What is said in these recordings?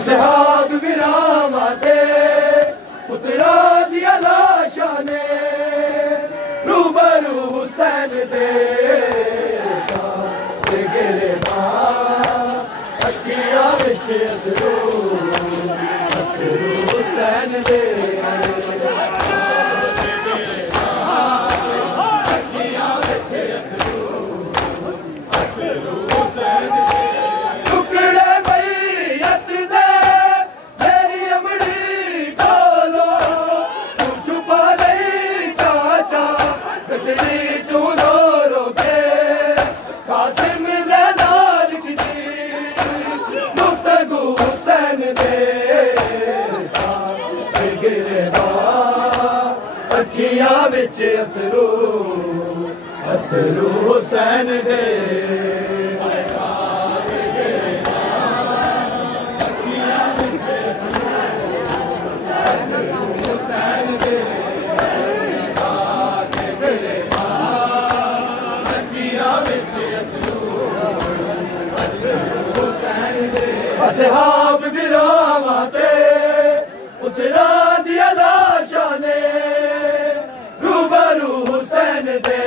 असहाब विरामा दे पुत्रा दिया लाशा ने रूबरू हुसैन दे गिरबान अखियां विच अथरू हुसैन दे अखियां विच अथरू अथरू हुसैन दे असहाब विरामा ते उतरा दिया लाशा ने रूबरू हुसैन दे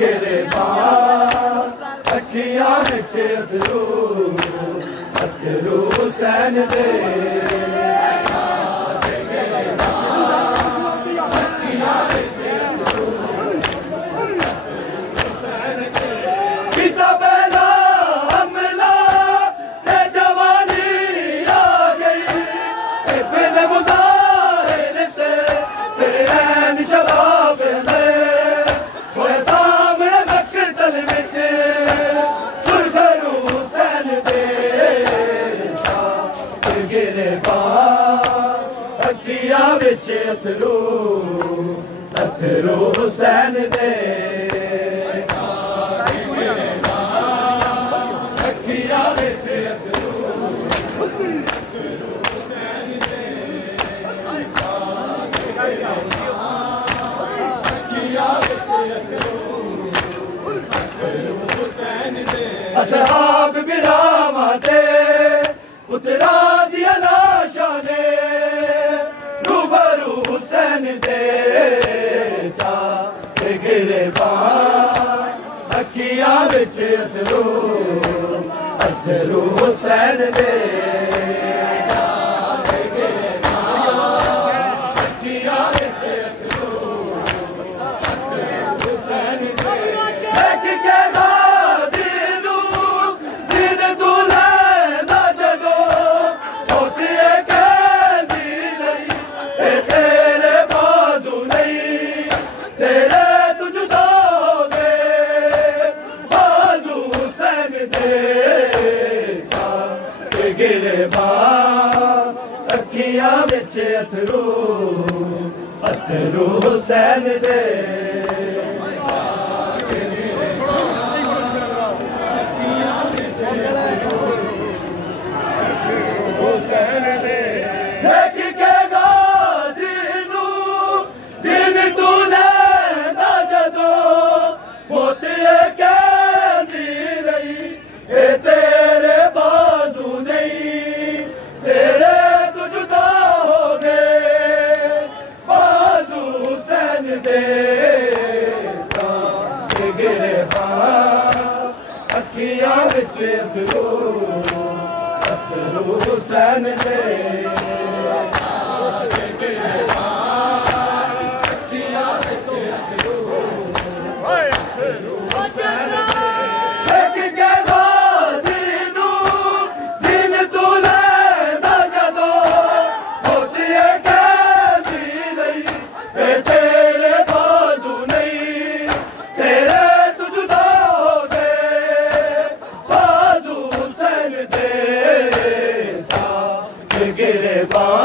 गिरबान अखियां विच अथरू अथरू हुसैन दे अखियां विच अथरू अथरू हुसैन दे अखियां विच अथरू हुसैन दे अखियां विच अथरू हुसैन दे असहाब विरामा दे पुत्रा दिया लाशा ने रूबरू हुसैन दे गिरबान अखियां विच अथरू अथरू हुसैन दे अखियां विच अथरू हुसैन दे देख के गाजी नू जिन तू लैंदा जदो होती है कहंदी नहीं ए तेरे बाजू नहीं तेरे तू जुदा हो गए बाजू हुसैन दे गिरबान अखियां विच अथरू अथरू हुसैन दे हुसैन दे देख के गाजी नू जिन तू लैंदा जदो मोती कहंदी रही ए तेरे बाजू नहीं तेरे तू जुदा हो गए बाजू हुसैन दे गिरबान अखियां विच अथरू अथरू हुसैन दे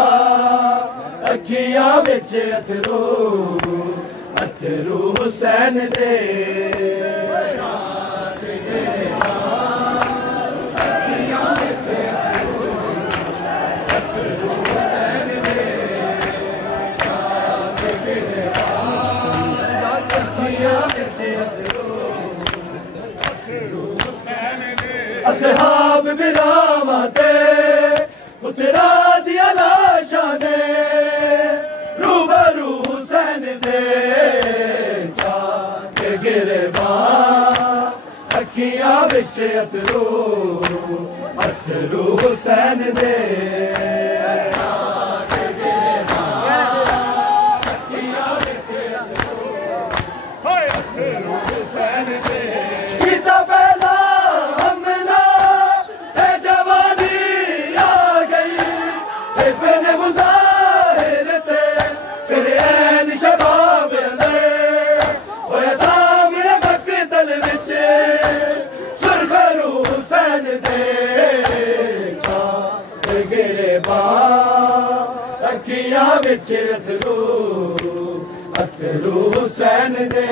अखियां विच अथरू अथरू हुसैन दे असहाब बिरामा ते पुत्रा दिया लाशां ने रूबरू हुसैन दे जाके गिरबान अखियां विच अथरू अथरू हुसैन दे अखियां विच अथरू अथरू हुसैन दे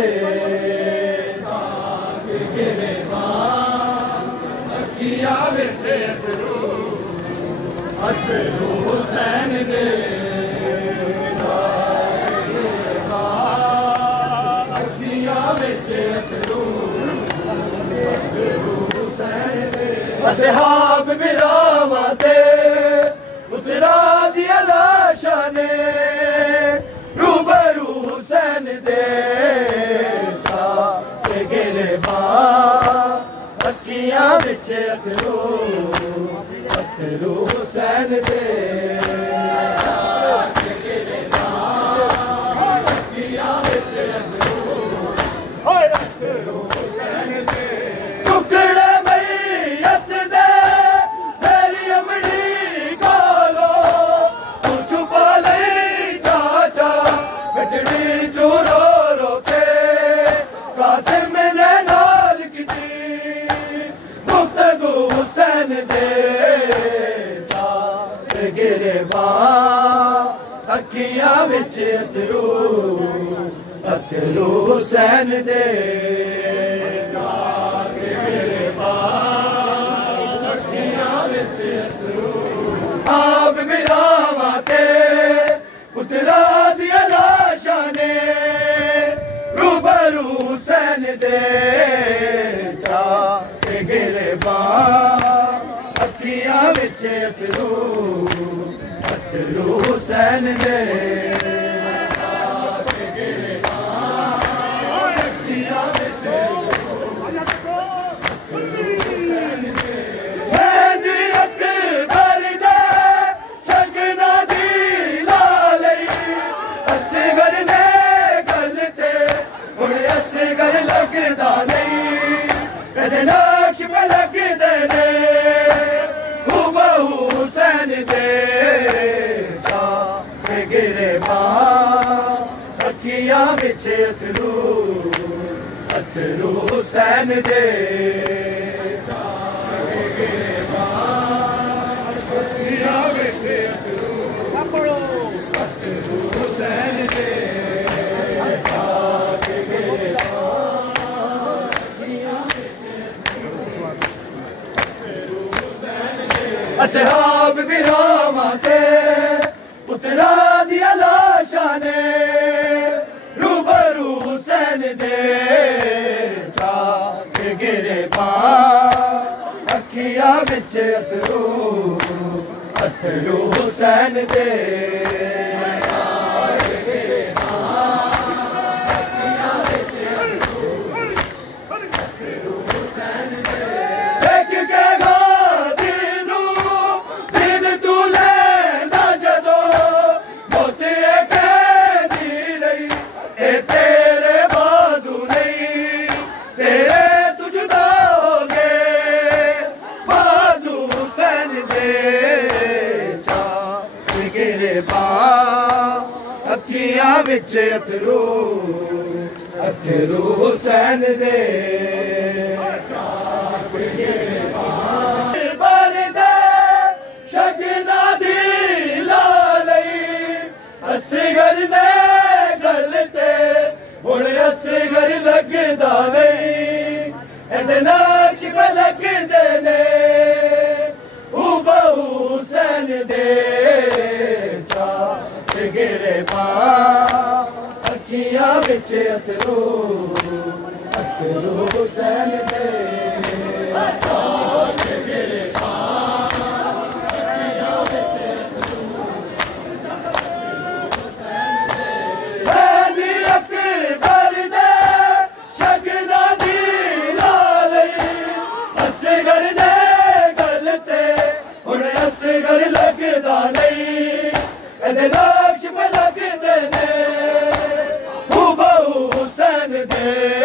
अखियां विच अथरू अथरू हुसैन दे अखियां विच अथरू अथरू हुसैन दे असहाब बिरामा ते पुत्रा दिया लाशां ने रूबरू हुसैन दे जाके गिरबान अखियां विच अथरू अथरू हुसैन दे जाके गिरबान अखियां विच अथरू अथरू हुसैन दे टुकड़े मैयत दे तेरी अमड़ी चोरो रोके कासिम ने नाल की गुफ्तगू हुसैन दे जाके गिरबान अखियां विच अथरू अथरू हुसैन दे जाके गिरबान अखियां विच अथरू आप बिरामा ते पुत्रा दिया लाशां ने रूबरू हुसैन दे जाके गिरबान अखियां विच अथरू अथरू हुसैन दे जाके गिरबान अखियां विच अथरू हुसैन दे मेहंदी अकबर दे शगना दी असगर ने गल ते हुण असगर लगदा नहीं एदे नक्श पे लगदे ने हूबहू हुसैन दे जाके गिरबान अखियां विच अथरू अथरू हुसैन दे जाके गिरबान अखियां विच अथरू अथरू हुसैन दे जाके गिरबान असहाब बिरामा ते पुत्रा दिया लाशां ने रूबरू हुसैन दे जाके गिरबान अखियां विच अथरू अथरू हुसैन दे अखियां विच अथरू अथरू हुसैन दे शगना दी लालई असगर ने गल ते हुण असगर लगदा नहीं एदे नक्श पे लगदे ने हूबहू हुसैन दे जाके गिरबान अखियां विच अथरू अथरू हुसैन दे असगर ने गलते हुण असगर लगदा नहीं एदे नक्श पे लगदे ने हूबहू हुसैन दे